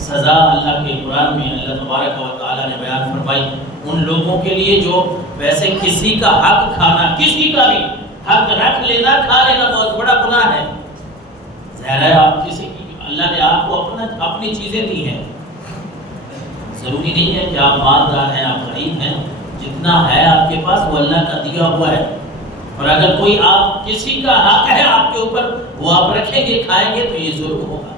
سزا اللہ کے قرآن میں اللہ تبارک و تعالیٰ نے بیان فرمائی ان لوگوں کے لیے جو ویسے کسی کا حق کھانا، کسی کا بھی حق رکھ لینا، کھا لینا بہت بڑا گناہ ہے۔ ظاہر ہے آپ کسی کی، اللہ نے آپ کو اپنی چیزیں دی ہیں، ضروری نہیں ہے کہ آپ مالدار ہیں، آپ غریب ہیں، جتنا ہے آپ کے پاس وہ اللہ کا دیا ہوا ہے، اور اگر کوئی آپ کسی کا حق ہے آپ کے اوپر وہ آپ رکھیں گے کھائیں گے تو یہ ظلم ہوگا،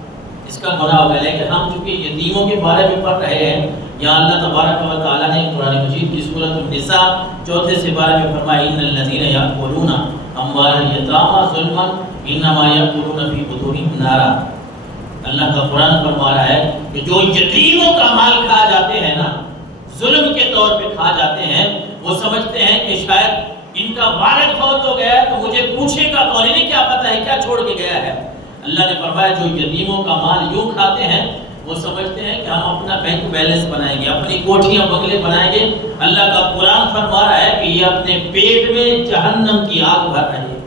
اس کا گناہ ہوگا۔ لیکن ہم چونکہ یتیموں کے بارے میں پڑھ رہے ہیں، یہاں اللہ تبارک و تعالیٰ نے قرآن مجید کی سورۃ النساء 4 سے بارے میں فرمایا ان الذین یأکلون اموال الیتامی ظلما انما یأکلون فی بطونہم نارا۔ اللہ کا قرآن فرما رہا ہے کہ جو یتیموں کا مال کھا جاتے ہیں نا، ظلم کے طور پہ کھا جاتے ہیں، وہ سمجھتے ہیں کہ شاید ان کا والد فوت ہو گیا ہے تو مجھے پوچھے گا کون، انہیں کیا پتہ ہے کیا چھوڑ کے گیا ہے۔ اللہ نے فرمایا جو یتیموں کا مال یوں کھاتے ہیں وہ سمجھتے ہیں کہ ہم اپنا بینک بیلنس بنائیں گے، اپنی کوٹھیاں بنگلے بنائیں گے۔ اللہ کا قرآن فرما رہا ہے کہ یہ اپنے پیٹ میں جہنم کی آگ بھر رہے ہیں،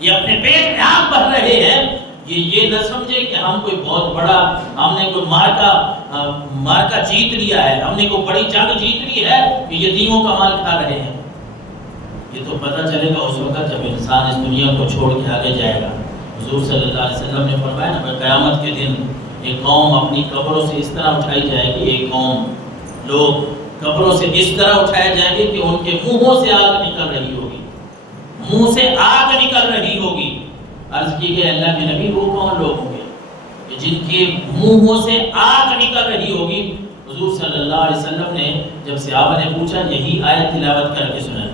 یہ اپنے پیٹ میں آگ بھر رہے ہیں۔ یہ نہ سمجھے کہ ہم کوئی بہت بڑا، ہم نے کوئی مارکا جیت لیا ہے، ہم نے کوئی بڑی جنگ جیت لی ہے کہ یتیموں کا مال کھا رہے ہیں۔ یہ تو پتہ چلے گا اس وقت جب انسان اس دنیا کو چھوڑ کے آگے جائے گا۔ حضور صلی اللہ علیہ وسلم نے فرمایا نا قیامت کے دن ایک قوم اپنی قبروں سے اس طرح اٹھائی جائے گی، ایک قوم لوگ قبروں سے اس طرح اٹھائے جائیں گے کہ ان کے منہوں سے آگ نکل رہی ہوگی، منہ سے آگ نکل رہی ہوگی۔ عرض کی گئی اللہ کے نبی وہ کون لوگ ہوں گے کہ جن کے منہوں سے آگ نکل رہی ہوگی؟ حضور صلی اللہ علیہ وسلم نے جب صحابہ نے پوچھا یہی آیت تلاوت کر کے سنائی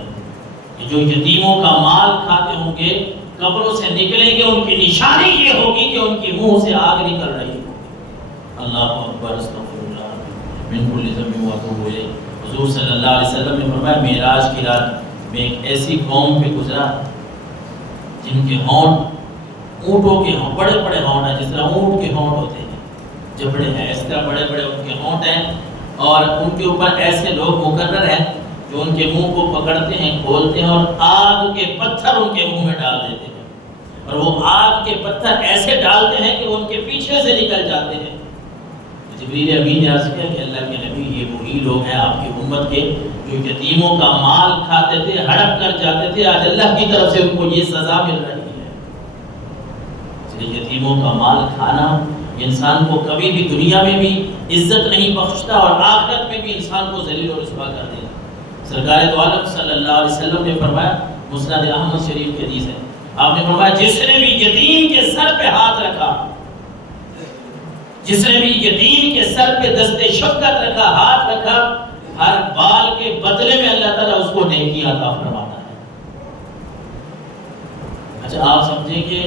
کہ جو یتیموں کا مال کھاتے ہوں گے قبروں سے نکلیں گے، ان کی نشانی یہ ہوگی کہ ان کے منہ سے آگ نکل رہی ہوگی۔ اللہ اکبر، استغفر اللہ من کل ذنب واتوب الیہ۔ حضور صلی اللہ علیہ وسلم نے فرمایا معراج کی رات میں ایک ایسی قوم پہ گزرا جن کے ہونٹ اونٹوں کے ہونٹ، بڑے بڑے ہونٹ ہیں، جس طرح اونٹ کے ہونٹ ہوتے ہیں، جبڑے ہیں، اس طرح بڑے بڑے ان کے ہونٹ ہیں، اور ان کے اوپر ایسے لوگ مقرر ہیں جو ان کے منہ کو پکڑتے ہیں، کھولتے ہیں اور آگ کے پتھر ان کے منہ میں ڈال دیتے ہیں، اور وہ آگ کے پتھر ایسے ڈالتے ہیں کہ وہ ان کے پیچھے سے نکل جاتے ہیں۔ جبریل امین نے عرض کیا کہ اللہ کے نبی یہ وہی لوگ ہیں آپ کی امت کے جو یتیموں کا مال کھاتے تھے، ہڑپ کر جاتے تھے، آج اللہ کی طرف سے ان کو یہ سزا مل رہی ہے۔ یتیموں کا مال کھانا انسان کو کبھی بھی دنیا میں بھی عزت نہیں بخشتا اور آخرت میں بھی انسان کو ذلیل و رسوا کر دیتا۔ سرکار دو عالم صلی اللہ علیہ وسلم نے فرمایا، مسند احمد شریف کی حدیث ہے، آپ نے فرمایا جس نے بھی یتیم کے سر پہ ہاتھ رکھا، جس نے بھی یتیم کے سر پہ دست شفقت رکھا، ہاتھ رکھا، ہر بال کے بدلے میں اللہ تعالیٰ اس کو نیکی عطا فرماتا ہے۔ اچھا آپ سمجھیں کہ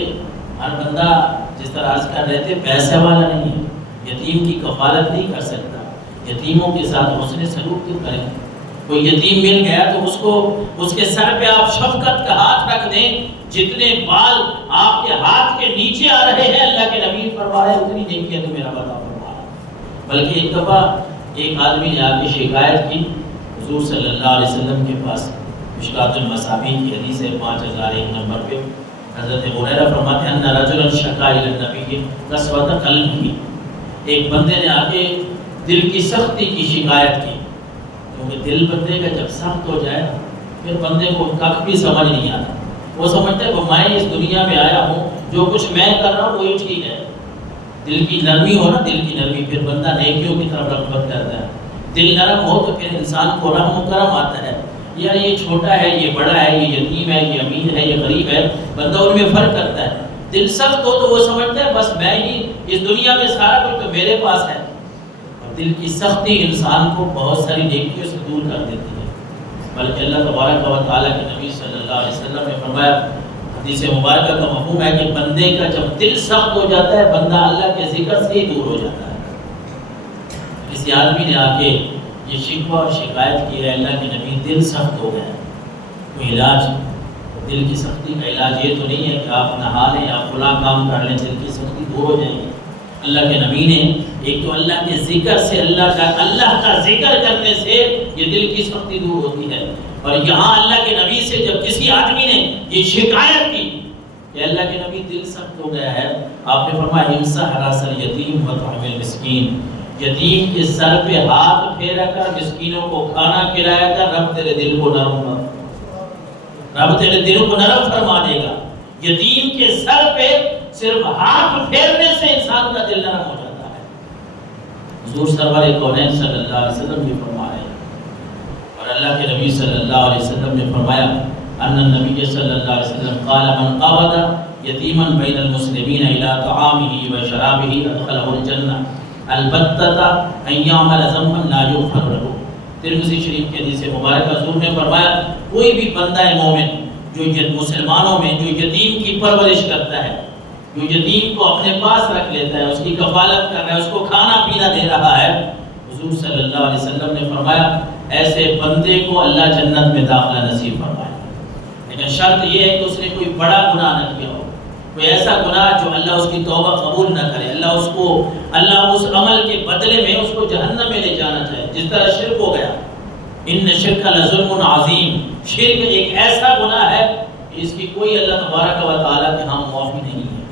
ہر بندہ جس طرح عرض کر رہے تھے پیسے والا نہیں ہے، یتیم کی کفالت نہیں کر سکتا، یتیموں کے ساتھ حسن سلوک تو کریں۔ کوئی یتیم مل گیا تو اس کو اس کے سر پہ آپ شفقت کا ہاتھ رکھ دیں، جتنے بال آپ کے ہاتھ کے نیچے آ رہے ہیں اللہ کے نبی فرما رہے اتنی نیکی ہے تو میرا عطا فرما رہا۔ بلکہ ایک دفعہ ایک آدمی نے آ کے شکایت کی حضور صلی اللہ علیہ وسلم کے پاس، مشکوٰۃ المصابیح کی حدیث ہے 5001 نمبر پہ، حضرت ہریرہ فرماتے ہیں ان رجلا شکا الی النبی قسوۃ قلبہ، ایک بندے نے آ کے دل کی سختی کی شکایت کی، کیونکہ دل بندے کا جب سخت ہو جائے پھر بندے کو کخ بھی سمجھ نہیں آتا، وہ سمجھتا ہے کہ میں اس دنیا میں آیا ہوں، جو کچھ میں کر رہا ہوں وہی ٹھیک ہے۔ دل کی نرمی ہو نا، دل کی نرمی، پھر بندہ نیکیوں کی طرف رغبت کرتا ہے۔ دل نرم ہو تو پھر انسان کو رحم و کرم آتا ہے، یار یہ چھوٹا ہے، یہ بڑا ہے، یہ یتیم ہے، یہ امیر ہے، یہ غریب ہے، بندہ ان میں فرق کرتا ہے۔ دل سخت ہو تو وہ سمجھتا ہے بس میں ہی اس دنیا میں سارا کچھ تو میرے پاس ہے، اور دل کی سختی انسان کو بہت ساری نیکیوں سے دور کر دیتی ہے۔ بلکہ اللہ تبارک و تعالیٰ کے نبی صلی اللہ علیہ وسلم نے فرمایا، حدیث مبارکہ کا مفہوم ہے کہ بندے کا جب دل سخت ہو جاتا ہے بندہ اللہ کے ذکر سے ہی دور ہو جاتا ہے۔ کسی آدمی نے آ کے یہ شکوہ اور شکایت کی ہے اللہ کے نبی دل سخت ہو گیا، کوئی علاج؟ دل کی سختی کا علاج یہ تو نہیں ہے کہ آپ نہا لیں یا فلاں کام کر لیں دل کی سختی دور ہو جائے گی۔ اللہ کے نبی نے ایک تو اللہ کے ذکر سے، اللہ کا ذکر کرنے سے یہ دل کی سختی دور ہوتی ہے، اور یہاں اللہ کے نبی سے جب کسی آدمی نے یہ شکایت کی کہ اللہ کے نبی دل سخت ہو گیا ہے. آپ نے فرمایا امسح راس الیتیم وطعم المسکین، یتیم کے سر پہ ہاتھ پھیرا کر مسکینوں کو کھانا کھلایا کر، رب تیرے دل کو نرم رب تیرے دل کو نرم فرما دے گا. یتیم کے سر پہ صرف ہاتھ پھیرنے سے انسان کا دل نرم ہو جاتا ہے. حضور سرور کونین صلی اللہ علیہ وسلم نے فرمایا، اور اللہ کے نبی صلی اللہ علیہ وسلم نے فرمایا ان النبی صلی اللہ علیہ وسلم قال من قعد یتیما بین المسلمین الی طعامه و شرابه ادخله الجنہ البتہ ان یعمل ذنبا لا یغفر له. ترمذی شریف کے حدیث مبارک حضور نے فرمایا کوئی بھی بندہ مومن جو مسلمانوں میں جو یتیم کی پرورش کرتا ہے، جو یتیم کو اپنے پاس رکھ لیتا ہے، اس کی کفالت کر رہا ہے، اس کو کھانا پینا دے رہا ہے، حضور صلی اللہ علیہ وسلم نے فرمایا ایسے بندے کو اللہ جنت میں داخلہ نصیب فرمائے. لیکن شرط یہ ہے کہ اس نے کوئی بڑا گناہ نہ کیا ہو، کوئی ایسا گناہ جو اللہ اس کی توبہ قبول نہ کرے، اللہ اس عمل کے بدلے میں اس کو جہنم میں لے جانا چاہے. جس طرح شرک ہو گیا، ان شرک لظلم عظیم، شرک ایک ایسا گناہ ہے کہ اس کی کوئی اللہ تبارک و تعالیٰ کے ہاں معافی نہیں ہے.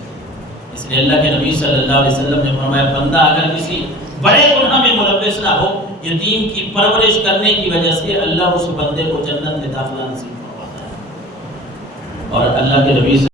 اس لیے اللہ کے نبی صلی اللہ علیہ وسلم نے فرمایا بندہ اگر کسی بڑے گناہ میں ملوث نہ ہو، یتیم کی پرورش کرنے کی وجہ سے اللہ اس بندے کو جنت میں داخلہ نصیب فرماتا ہے. اور اللہ کے نبی